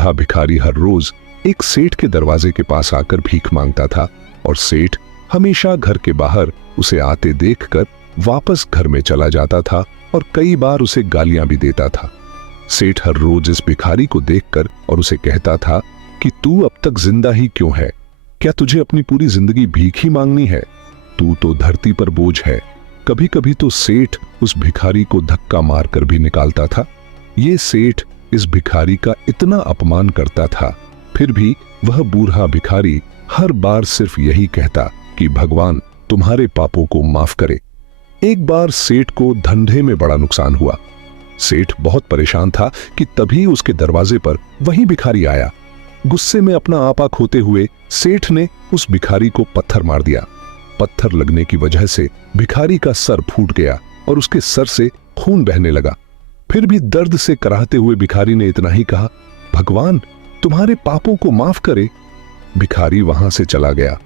बूढ़ा भिखारी हर रोज एक सेठ के दरवाजे के पास आकर भीख मांगता था और सेठ हमेशा घर के बाहर उसे आते देखकर वापस घर में चला जाता था और कई बार उसे गालियां भी देता था। सेठ हर रोज इस भिखारी को देखकर और उसे कहता था कि तू अब तक जिंदा ही क्यों है? क्या तुझे अपनी पूरी जिंदगी भीख ही मांगनी है? तू तो धरती पर बोझ है। कभी कभी तो सेठ उस भिखारी को धक्का मारकर भी निकालता था। ये सेठ इस भिखारी का इतना अपमान करता था, फिर भी वह बूढ़ा भिखारी हर बार सिर्फ यही कहता कि भगवान तुम्हारे पापों को माफ करे। एक बार सेठ को धंधे में बड़ा नुकसान हुआ। सेठ बहुत परेशान था कि तभी उसके दरवाजे पर वही भिखारी आया। गुस्से में अपना आपा खोते हुए सेठ ने उस भिखारी को पत्थर मार दिया। पत्थर लगने की वजह से भिखारी का सर फूट गया और उसके सर से खून बहने लगा। फिर भी दर्द से कराहते हुए भिखारी ने इतना ही कहा, भगवान तुम्हारे पापों को माफ करे। भिखारी वहां से चला गया।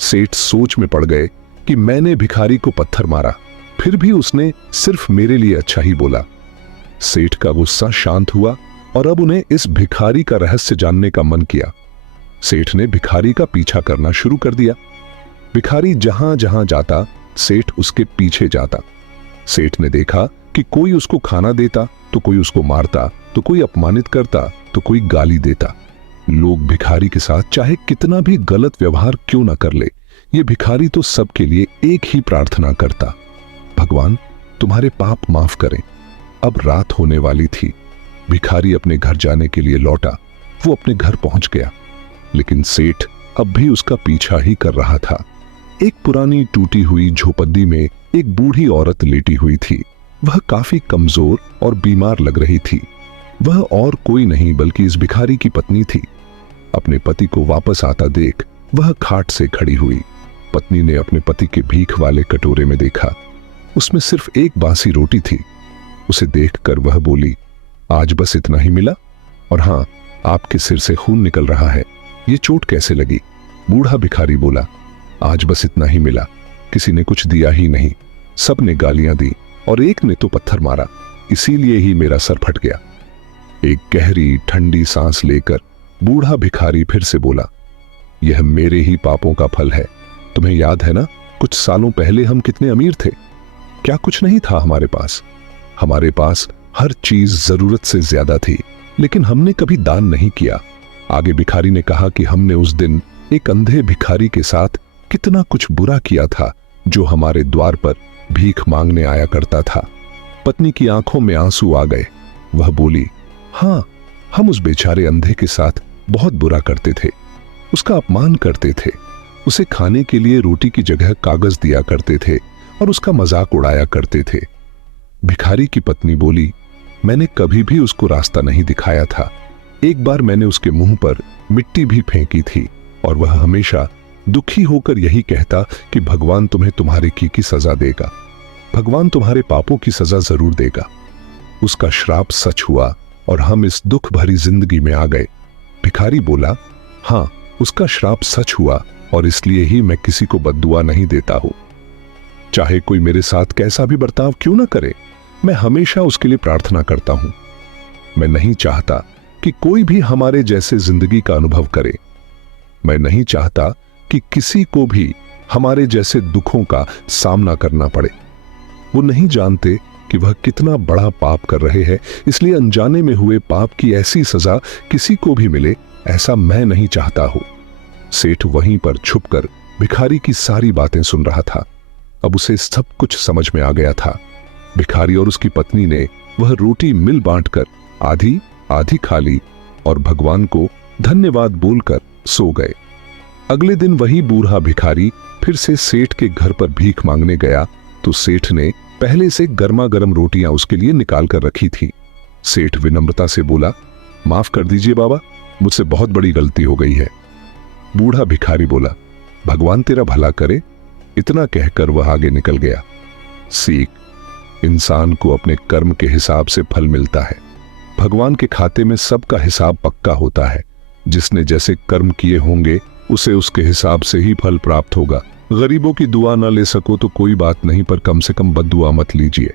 सेठ सोच में पड़ गए कि मैंने भिखारी को पत्थर मारा, फिर भी उसने सिर्फ मेरे लिए अच्छा ही बोला। सेठ का गुस्सा शांत हुआ और अब उन्हें इस भिखारी का रहस्य जानने का मन किया। सेठ ने भिखारी का पीछा करना शुरू कर दिया। भिखारी जहां जहां जाता सेठ उसके पीछे जाता। सेठ ने देखा कि कोई उसको खाना देता तो कोई उसको मारता, तो कोई अपमानित करता तो कोई गाली देता। लोग भिखारी के साथ चाहे कितना भी गलत व्यवहार क्यों ना कर ले, ये भिखारी तो सबके लिए एक ही प्रार्थना करता, भगवान तुम्हारे पाप माफ करें। अब रात होने वाली थी। भिखारी अपने घर जाने के लिए लौटा। वो अपने घर पहुंच गया, लेकिन सेठ अब भी उसका पीछा ही कर रहा था। एक पुरानी टूटी हुई झोपड़ी में एक बूढ़ी औरत लेटी हुई थी। वह काफी कमजोर और बीमार लग रही थी। वह और कोई नहीं बल्कि इस भिखारी की पत्नी थी। अपने पति को वापस आता देख वह खाट से खड़ी हुई। पत्नी ने अपने पति के भीख वाले कटोरे में देखा, उसमें सिर्फ एक बासी रोटी थी। उसे देखकर वह बोली, आज बस इतना ही मिला? और हां, आपके सिर से खून निकल रहा है, ये चोट कैसे लगी? बूढ़ा भिखारी बोला, आज बस इतना ही मिला, किसी ने कुछ दिया ही नहीं, सब ने गालियां दी और एक ने तो पत्थर मारा, इसीलिए ही मेरा सर फट गया। एक गहरी ठंडी सांस लेकर बूढ़ा भिखारी फिर से बोला, यह मेरे ही पापों का फल है। तुम्हें याद है ना, कुछ सालों पहले हम कितने अमीर थे? क्या कुछ नहीं था हमारे पास? हमारे पास हर चीज जरूरत से ज्यादा थी, लेकिन हमने कभी दान नहीं किया। आगे भिखारी ने कहा कि हमने उस दिन एक अंधे भिखारी के साथ कितना कुछ बुरा किया था, जो हमारे द्वार पर भीख मांगने आया करता था। पत्नी की आंखों में आंसू आ गए। वह बोली, हां, हम उस बेचारे अंधे के साथ बहुत बुरा करते थे, उसका अपमान करते थे, उसे खाने के लिए रोटी की जगह कागज दिया करते थे और उसका मजाक उड़ाया करते थे। भिखारी की पत्नी बोली, मैंने कभी भी उसको रास्ता नहीं दिखाया था। एक बार मैंने उसके मुंह पर मिट्टी भी फेंकी थी और वह हमेशा दुखी होकर यही कहता कि भगवान तुम्हें तुम्हारे की सजा देगा, भगवान तुम्हारे पापों की सजा जरूर देगा। उसका श्राप सच हुआ और हम इस दुख भरी जिंदगी में आ गए। भिखारी बोला, हां, उसका श्राप सच हुआ और इसलिए ही मैं किसी को बद्दुआ नहीं देता हूं। चाहे कोई मेरे साथ कैसा भी बर्ताव क्यों ना करे, मैं हमेशा उसके लिए प्रार्थना करता हूं। मैं नहीं चाहता कि कोई भी हमारे जैसे जिंदगी का अनुभव करे। मैं नहीं चाहता कि किसी को भी हमारे जैसे दुखों का सामना करना पड़े। वो नहीं जानते कि वह कितना बड़ा पाप कर रहे हैं, इसलिए अनजाने में हुए पाप की ऐसी सजा किसी को भी मिले, ऐसा मैं नहीं चाहता हूं। सेठ वहीं पर छुपकर भिखारी की सारी बातें सुन रहा था। अब उसे सब कुछ समझ में आ गया था। भिखारी और उसकी पत्नी ने वह रोटी मिल बांटकर आधी आधी खा ली और भगवान को धन्यवाद बोलकर सो गए। अगले दिन वही बूढ़ा भिखारी फिर से सेठ के घर पर भीख मांगने गया तो सेठ ने पहले से गर्मा गर्म रोटियां उसके लिए निकाल कर रखी थी। सेठ विनम्रता से बोला, माफ कर दीजिए बाबा, मुझसे बहुत बड़ी गलती हो गई है। बूढ़ा भिखारी बोला, भगवान तेरा भला करे। इतना कहकर वह आगे निकल गया। सीख, इंसान को अपने कर्म के हिसाब से फल मिलता है। भगवान के खाते में सबका हिसाब पक्का होता है। जिसने जैसे कर्म किए होंगे उसे उसके हिसाब से ही फल प्राप्त होगा। गरीबों की दुआ न ले सको तो कोई बात नहीं, पर कम से कम बद्दुआ मत लीजिए।